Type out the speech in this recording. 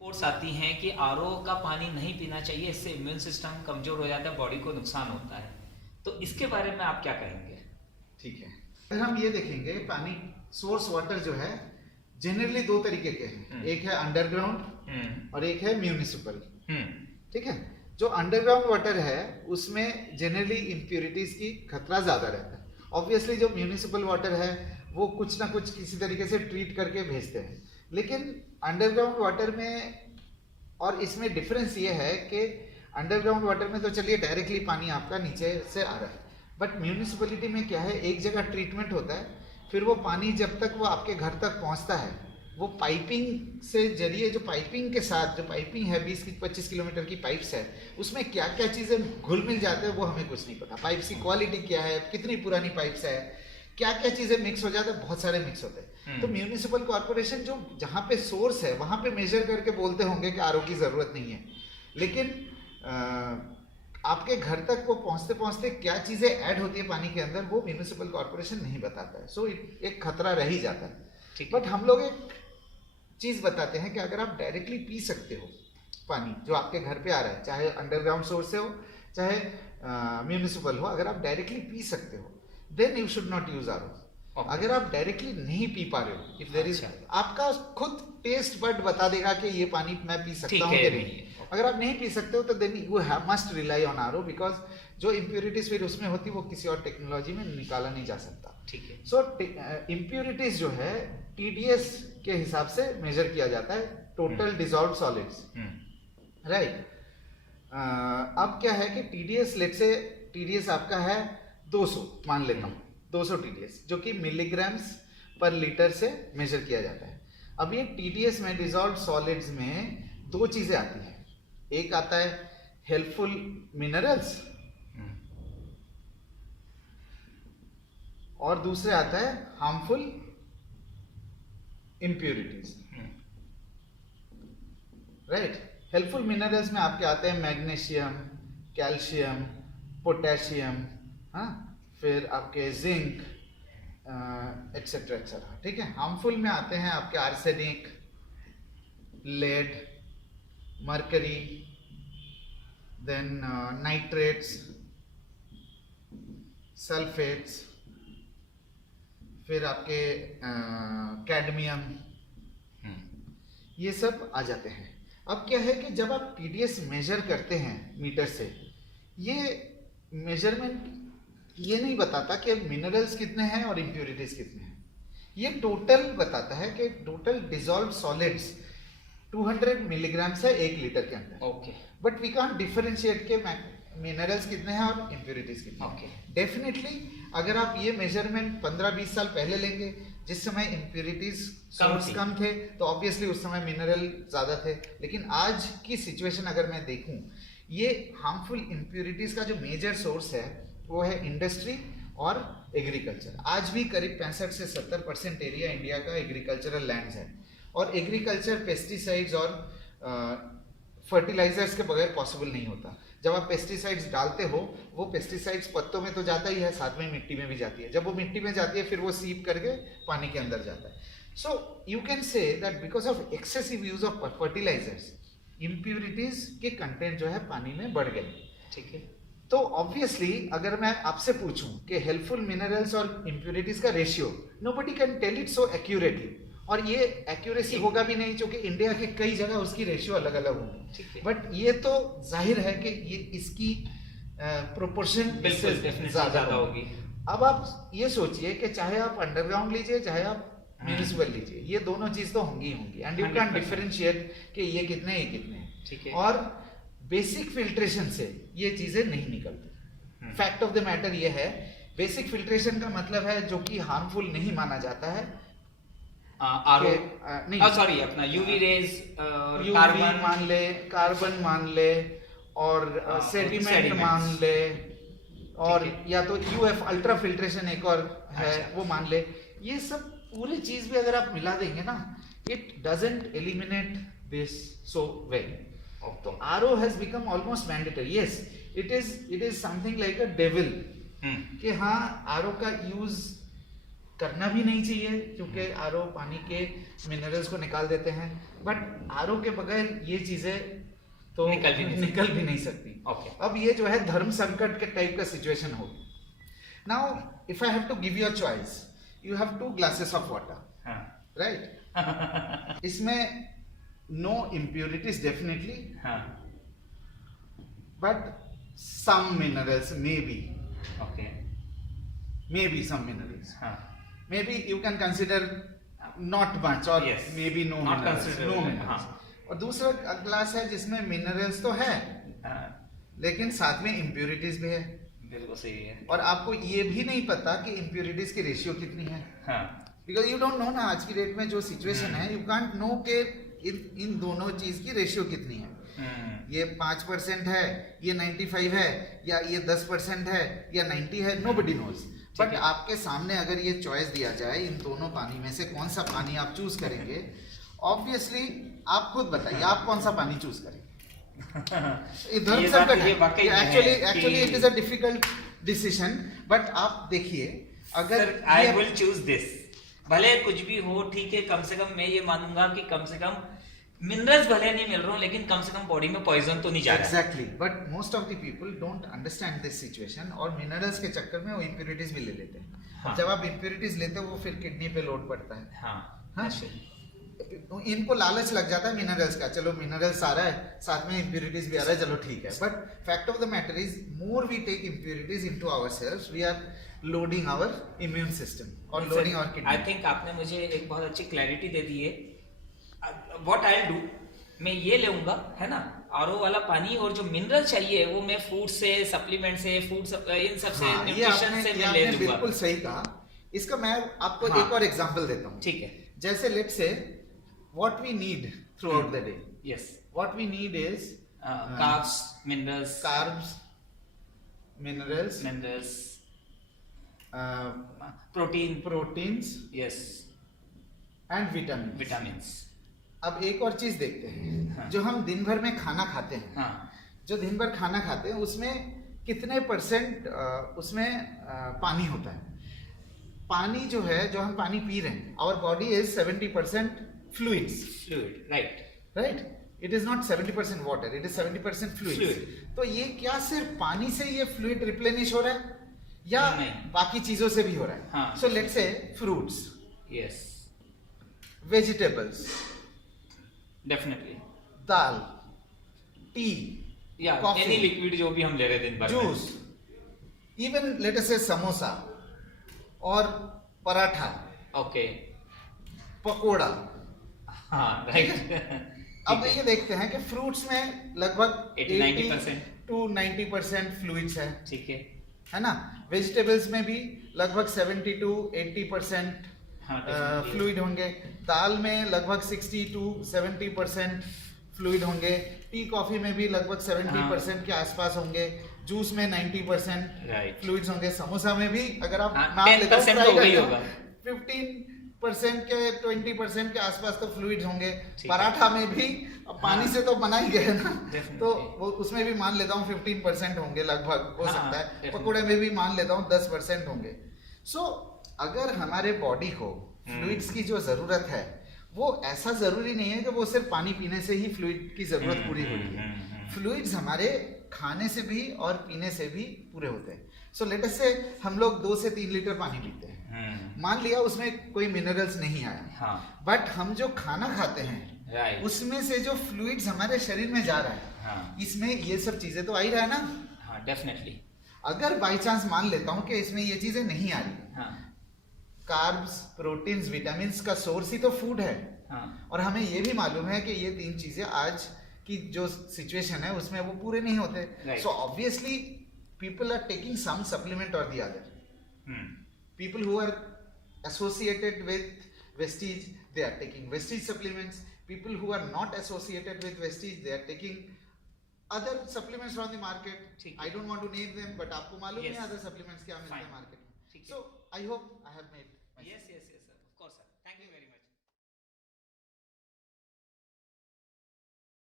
Reports आती हैं कि आरओ का पानी नहीं पीना चाहिए, इससे इम्यून सिस्टम कमजोर हो जाता है, बॉडी को नुकसान होता है। तो इसके बारे में आप क्या कहेंगे? ठीक है, अगर हम ये देखेंगे पानी सोर्स वाटर जो है जनरली दो तरीके के हैं, एक है अंडरग्राउंड और एक है म्यूनिसिपल। ठीक है, जो अंडरग्राउंड वाटर है उसमें जनरली इम्प्यूरिटीज की खतरा ज्यादा रहता है। ऑब्वियसली जो म्यूनिसिपल वाटर है वो कुछ ना कुछ किसी तरीके से ट्रीट करके भेजते हैं, लेकिन अंडरग्राउंड वाटर में और इसमें डिफरेंस ये है कि अंडरग्राउंड वाटर में तो चलिए डायरेक्टली पानी आपका नीचे से आ रहा है, बट म्यूनिसिपैलिटी में क्या है, एक जगह ट्रीटमेंट होता है, फिर वो पानी जब तक वो आपके घर तक पहुंचता है वो पाइपिंग से जरिए, जो पाइपिंग के साथ जो पाइपिंग है 20-25 किलोमीटर की पाइप्स है, उसमें क्या क्या चीज़ें घुल मिल जाते हैं वो हमें कुछ नहीं पता। पाइप्स की क्वालिटी क्या है, कितनी पुरानी पाइप्स है, क्या क्या चीज़ें मिक्स हो जाते हैं, बहुत सारे मिक्स होते हैं। तो म्यूनिसिपल कॉर्पोरेशन जो जहाँ पे सोर्स है वहाँ पे मेजर करके बोलते होंगे कि आरओ की ज़रूरत नहीं है, लेकिन आपके घर तक वो पहुंचते पहुंचते क्या चीजें ऐड होती है पानी के अंदर वो म्यूनिसिपल कॉर्पोरेशन नहीं बताता है। सो एक खतरा रह ही जाता है। बट हम लोग एक चीज बताते हैं कि अगर आप डायरेक्टली पी सकते हो पानी जो आपके घर पे आ रहा है, चाहे अंडरग्राउंड सोर्स से हो चाहे म्यूनिसिपल हो, अगर आप डायरेक्टली पी सकते हो then you should not use RO. अगर आप डायरेक्टली नहीं पी पा रहे हो, इफ देयर इज, आपका खुद टेस्ट बड बता देगा कि ये पानी मैं पी सकता हूँ कि नहीं। अगर आप नहीं पी सकते हो तो then you must rely on RO, because जो इम्प्यूरिटीज फिर उसमें होती है वो किसी और टेक्नोलॉजी में निकाला नहीं जा सकता। ठीक है। सो इम्प्यूरिटीज जो है टीडीएस के हिसाब से मेजर किया जाता है, टोटल डिजॉल्व सॉलिड्स, राइट। अब क्या है कि टीडीएस, लेट से टीडीएस आपका है 200 मान लेता हूँ, 200 टीडीएस जो कि मिलीग्राम्स पर लीटर से मेजर किया जाता है। अब ये टीडीएस में डिजॉल्व सॉलिड्स में दो चीजें आती हैं, एक आता है हेल्पफुल मिनरल्स और दूसरे आता है harmful impurities, right. Helpful minerals में आपके आते हैं मैग्नीशियम, कैल्शियम, पोटेशियम, हाँ, फिर आपके जिंक एक्सेट्रा एक्सेट्रा, ठीक है। हार्मफुल में आते हैं आपके arsenic, lead, mercury, then nitrates, sulphates, फिर आपके कैडमियम, ये सब आ जाते हैं। अब क्या है कि जब आप टीडीएस मेजर करते हैं मीटर से, ये मेजरमेंट ये नहीं बताता कि मिनरल्स कितने हैं और इम्प्यूरिटीज कितने हैं, ये टोटल बताता है कि टोटल डिजॉल्व सॉलिड्स 200 मिलीग्राम है 1 लीटर के अंदर। Okay. But we can't differentiate के मिनरल्स कितने हैं और इम्प्यूरिटीज कितने हैं। डेफिनेटली अगर आप ये मेजरमेंट 15-20 साल पहले लेंगे जिस समय इम्प्यूरिटीज कम थे तो ऑब्वियसली उस समय मिनरल ज्यादा थे, लेकिन आज की सिचुएशन अगर मैं देखूं, ये हार्मफुल इम्प्यूरिटीज का जो मेजर सोर्स है वो है इंडस्ट्री और एग्रीकल्चर। आज भी करीब 65 से 70% एरिया इंडिया का एग्रीकल्चरल लैंड्स है, और एग्रीकल्चर पेस्टिसाइड्स और फर्टिलाइजर्स के बगैर पॉसिबल नहीं होता। जब आप पेस्टिसाइड्स डालते हो, वो पेस्टिसाइड्स पत्तों में तो जाता ही है, साथ में मिट्टी में भी जाती है। जब वो मिट्टी में जाती है फिर वो सीप करके पानी के अंदर जाता है। So you can say that because of excessive use of fertilizers, impurities के कंटेंट जो है पानी में बढ़ गए। ठीक है। तो ऑब्वियसली अगर मैं आपसे पूछूं कि हेल्पफुल मिनरल्स और इम्प्यूरिटीज का ratio, nobody can tell it so accurately, और ये एक्यूरेसी होगा भी नहीं क्योंकि इंडिया के कई जगह उसकी रेशियो अलग अलग होगी। बट ये तो जाहिर है कि ये इसकी प्रोपोर्शन बिल्कुल ज्यादा होगी। अब आप ये सोचिए कि चाहे आप अंडरग्राउंड लीजिए चाहे आप म्यूनिसिपल लीजिए, ये दोनों चीज तो होंगी होंगी, एंड यू कैन डिफरेंशिएट कि ये कितने ये कितने हैं। ठीक है। और बेसिक फिल्ट्रेशन से ये चीजें नहीं निकलती। फैक्ट ऑफ द मैटर ये है, बेसिक फिल्ट्रेशन का मतलब है जो कि हार्मफुल नहीं माना जाता है, आरओ नहीं, सॉरी, अपना यूवी रेज, कार्बन मान ले, कार्बन मान ले, और सेडिमेंट मान ले, और या तो यूएफ अल्ट्रा फिल्ट्रेशन एक और है वो मान ले। ये सब पूरी चीज भी अगर आप मिला देंगे ना, it doesn't eliminate this so well. तो RO has become almost mandatory. Yes, it is something like a devil, कि हाँ आरओ का यूज करना भी नहीं चाहिए, क्योंकि आरओ पानी के मिनरल्स को निकाल देते हैं, बट आरओ के बगैर ये चीजें तो निकल भी नहीं सकती। Okay. अब ये जो है धर्म संकट के टाइप का सिचुएशन हो। Now if I have to give you a choice, you have 2 glasses of water, right? इसमें no impurities definitely, but some minerals maybe. Okay. Maybe some minerals. Maybe you can consider not much or Yes. maybe no Not minerals. considerable, No minerals. और दूसरा glass है जिसमें minerals तो है, लेकिन साथ में इम्प्योरिटीज भी है। बिल्कुल सही है। और आपको ये भी नहीं पता कि इम्प्योरिटीज की रेशियो कितनी है, बिकॉज यू डोंट नो ना। आज की डेट में जो सिचुएशन है, यू कांट नो के इन दोनों चीज की रेशियो कितनी है। ये 5% है, ये 95 है, या ये 10% है, या 90 है, nobody knows. बट आपके सामने अगर ये चॉइस दिया जाए इन दोनों पानी में से कौन सा पानी आप चूज करेंगे, ऑब्वियसली आप खुद बताइए आप कौन सा पानी चूज करेंगे। इधर actually it is a difficult decision, but आप देखिए अगर आई विल चूज दिस, भले कुछ भी हो ठीक है, कम से कम मैं ये मानूंगा कि कम से कम मिनरल्स भले नहीं मिल रहा हूँ, लेकिन कम से कम बॉडी में पॉइजन तो नहीं जा रहा। Exactly, but most of the people don't understand this situation, और मिनरल्स के चक्कर में वो इम्प्योरिटीज भी ले लेते हैं। जब आप इम्प्योरिटीज लेते हो वो फिर किडनी पे लोड पड़ता है। इनको लालच लग जाता है मिनरल्स का, चलो मिनरल्स आ रहा है साथ में इम्प्योरिटीज भी आ रहा है, चलो ठीक है। But fact of the matter is more we take impurities into ourselves, we are loading our immune system और loading our kidney. I think आपने मुझे एक बहुत अच्छी क्लैरिटी दे दी है। व्हाट आई विल डू, मैं ये लेऊंगा, है ना, आरओ वाला पानी, और जो मिनरल चाहिए वो मैं फूड से, सप्लीमेंट से, इन सब से, न्यूट्रिशन से मैं ले लूंगा। बिल्कुल सही कहा। इसका मैं आपको एक और एग्जांपल देता हूँ। ठीक है। जैसे let's say what we need throughout the day. Yes. What we need is carbs, minerals, proteins, yes, and vitamins. अब एक और चीज देखते हैं, जो हम दिन भर में खाना खाते हैं, जो दिन भर खाना खाते हैं उसमें कितने परसेंट उसमें पानी होता है। पानी जो है, जो हम पानी पी रहे हैं, our body is 70% fluid, right? It is not 70% water, it is 70% fluid. तो ये क्या सिर्फ पानी से ये फ्लूइड रिप्लेनिश हो रहा है या बाकी चीजों से भी हो रहा है? So let's say fruits, yes, vegetables, definitely, dal, T, coffee, any liquid जो भी हम ले रहे दिन भर, juice, even let us say samosa और पराठा, okay, पकोड़ा, राइट। अब ये देखते हैं कि फ्रूट्स में लगभग 80-90% to 90% फ्लूइड्स है, ठीक है ना। वेजिटेबल्स में भी लगभग 70 to 80% फ्लूइड होंगे। दाल में लगभग 60 to 70% फ्लूइड होंगे। टी कॉफी में भी लगभग 70% के आसपास होंगे। जूस में 90% फ्लूइड्स होंगे। समोसा में भी अगर आप 15% के 20% के आसपास तो फ्लूइड्स होंगे। पराठा में भी पानी से तो बना ही गया ना, तो वो उसमें भी मान लेता हूँ 15% होंगे लगभग, हो सकता है। पकोड़े में भी मान लेता हूँ 10% होंगे। सो अगर हमारे बॉडी को फ्लूइड्स की जो जरूरत है, वो ऐसा जरूरी नहीं है कि वो सिर्फ पानी पीने से ही फ्लूइड की जरूरत पूरी हो रही है। फ्लूइड्स हमारे खाने से भी और पीने से भी पूरे होते हैं। सो लेट अस से हम लोग 2 से 3 लीटर पानी पीते हैं, मान लिया उसमें कोई मिनरल्स नहीं आया, बट हम जो खाना खाते हैं उसमें से जो फ्लूइड्स हमारे शरीर में जा रहा है, इसमें ये सब चीजें तो आ ही रहा है ना। डेफिनेटली। अगर बाई चांस मान लेता हूँ कि इसमें ये चीजें नहीं आ रही, कार्ब्स, प्रोटीन्स, विटामिन्स का सोर्स ही तो फूड है, और हमें ये भी मालूम है कि ये 3 चीजें आज की जो सिचुएशन है उसमें वो पूरे नहीं होते। So obviously people are taking some supplement or the other. People who are associated with Vestige, they are taking Vestige supplements. People who are not associated with Vestige, they are taking other supplements from the market. I don't want to name them, but आपको मालूम है other supplements क्या मिलते हैं market में. So I hope I have made. Yes.